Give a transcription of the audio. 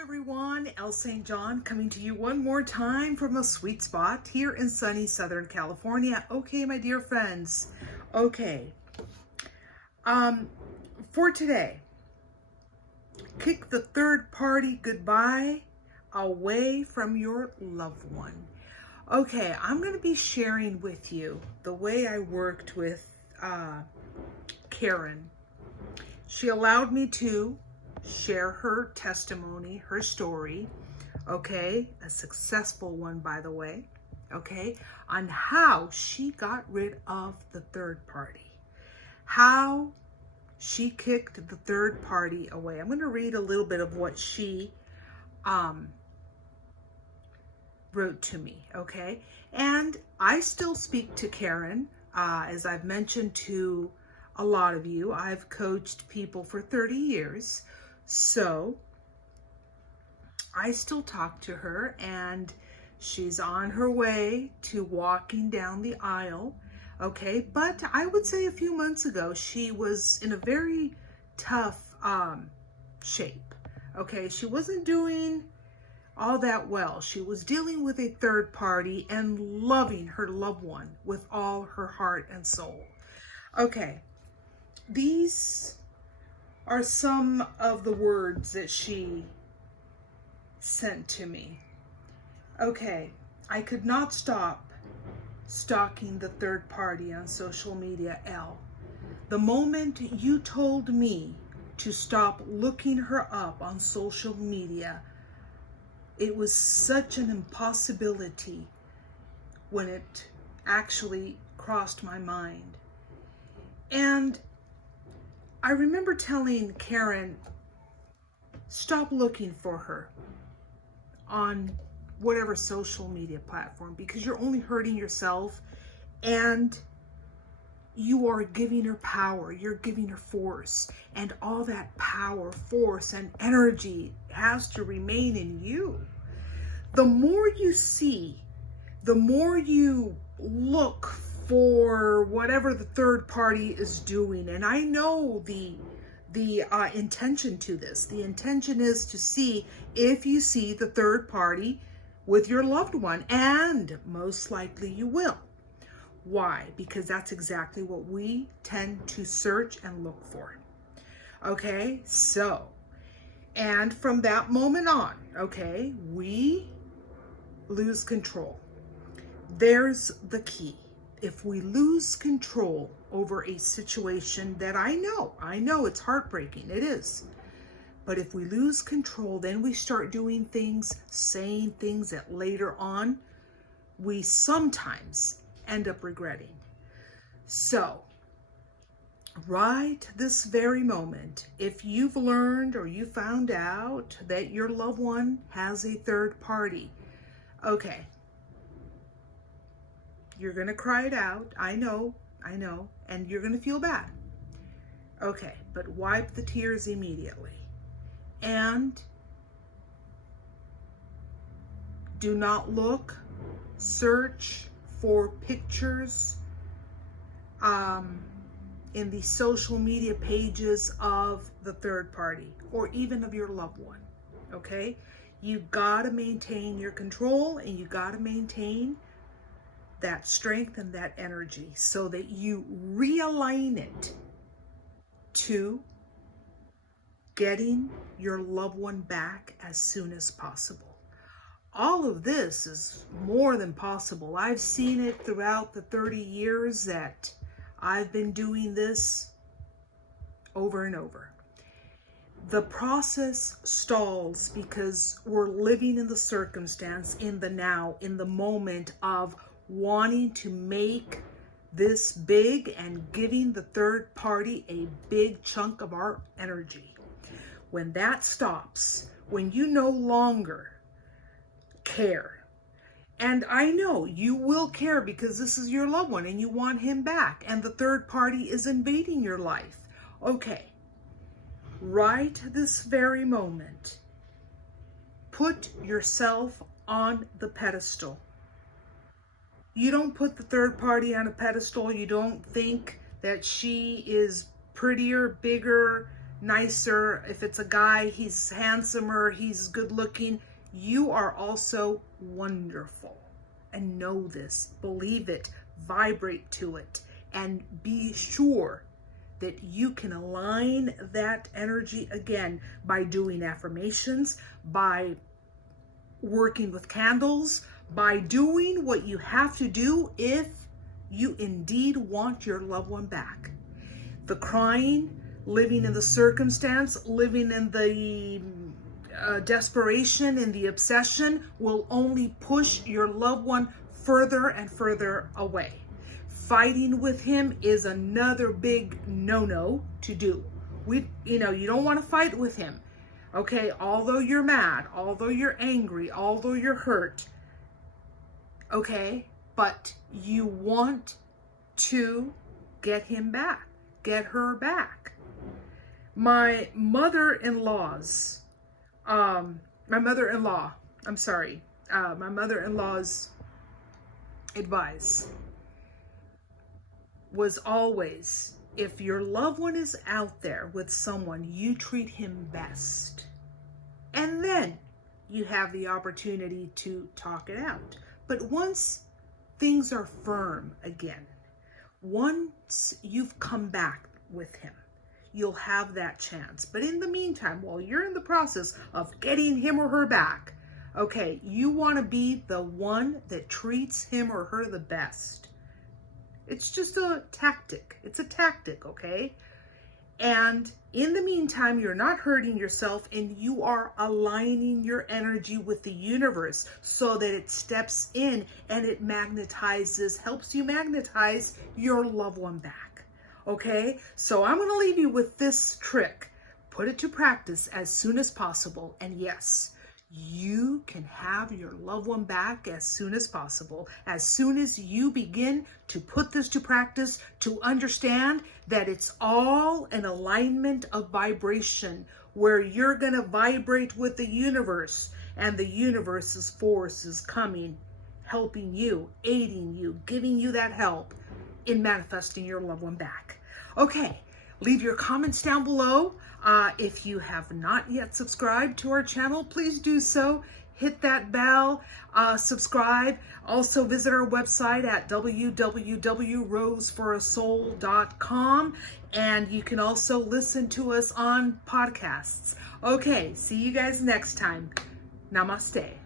Everyone, El St. John coming to you one more time from a sweet spot here in sunny Southern California. Okay, my dear friends. Okay. For today, kick the third party goodbye away from your loved one. Okay, I'm going to be sharing with you the way I worked with Karen. She allowed me to share her testimony, her story, okay, a successful one, by the way, okay, on how she got rid of the third party, how she kicked the third party away. I'm going to read a little bit of what she wrote to me, okay, and I still speak to Karen, as I've mentioned to a lot of you. I've coached people for 30 years. So I still talk to her, and she's on her way to walking down the aisle, okay? But I would say a few months ago, she was in a very tough shape, okay? She wasn't doing all that well. She was dealing with a third party and loving her loved one with all her heart and soul. Okay, these are some of the words that she sent to me. Okay, I could not stop stalking the third party on social media, Elle. The moment you told me to stop looking her up on social media, it was such an impossibility when it actually crossed my mind. And I remember telling Karen, stop looking for her on whatever social media platform, because you're only hurting yourself, and you are giving her power, you're giving her force, and all that power, force, and energy has to remain in you. The more you see, the more you look for whatever the third party is doing. And I know the intention to this. The intention is to see if you see the third party with your loved one, and most likely you will. Why? Because that's exactly what we tend to search and look for. Okay, so, and from that moment on, okay, we lose control. There's the key. If we lose control over a situation that I know it's heartbreaking, it is. But if we lose control, then we start doing things, saying things that later on we sometimes end up regretting. So, right this very moment, if you've learned or you found out that your loved one has a third party, okay, you're going to cry it out. I know, and you're going to feel bad. Okay, but wipe the tears immediately. And do not search for pictures in the social media pages of the third party or even of your loved one, okay? You gotta maintain your control, and you gotta maintain that strength and that energy so that you realign it to getting your loved one back as soon as possible. All of this is more than possible. I've seen it throughout the 30 years that I've been doing this over and over. The process stalls because we're living in the circumstance, in the now, in the moment of wanting to make this big and giving the third party a big chunk of our energy. When that stops, when you no longer care, and I know you will care because this is your loved one and you want him back, and the third party is invading your life, okay, right this very moment, put yourself on the pedestal. You don't put the third party on a pedestal. You don't think that she is prettier, bigger, nicer. If it's a guy, he's handsomer, he's good looking. You are also wonderful. And know this, believe it, vibrate to it, and be sure that you can align that energy again by doing affirmations, by working with candles, by doing what you have to do if you indeed want your loved one back. The crying, living in the circumstance, living in the desperation and the obsession will only push your loved one further and further away. Fighting with him is another big no-no to do. You don't want to fight with him. Okay, although you're mad, although you're angry, although you're hurt, okay, but you want to get him back, get her back. My mother-in-law's advice was always, if your loved one is out there with someone, you treat him best. And then you have the opportunity to talk it out. But once things are firm again, once you've come back with him, you'll have that chance. But in the meantime, while you're in the process of getting him or her back, okay, you want to be the one that treats him or her the best. It's just a tactic. It's a tactic, okay? And in the meantime, you're not hurting yourself, and you are aligning your energy with the universe so that it steps in and it helps you magnetize your loved one back. Okay? So I'm going to leave you with this trick. Put it to practice as soon as possible. And yes, you can have your loved one back as soon as possible. As soon as you begin to put this to practice, to understand that it's all an alignment of vibration where you're going to vibrate with the universe, and the universe's force is coming, helping you, aiding you, giving you that help in manifesting your loved one back. Okay, leave your comments down below. If you have not yet subscribed to our channel, please do so. Hit that bell, subscribe. Also visit our website at www.roseforasoul.com, and you can also listen to us on podcasts. Okay, see you guys next time. Namaste.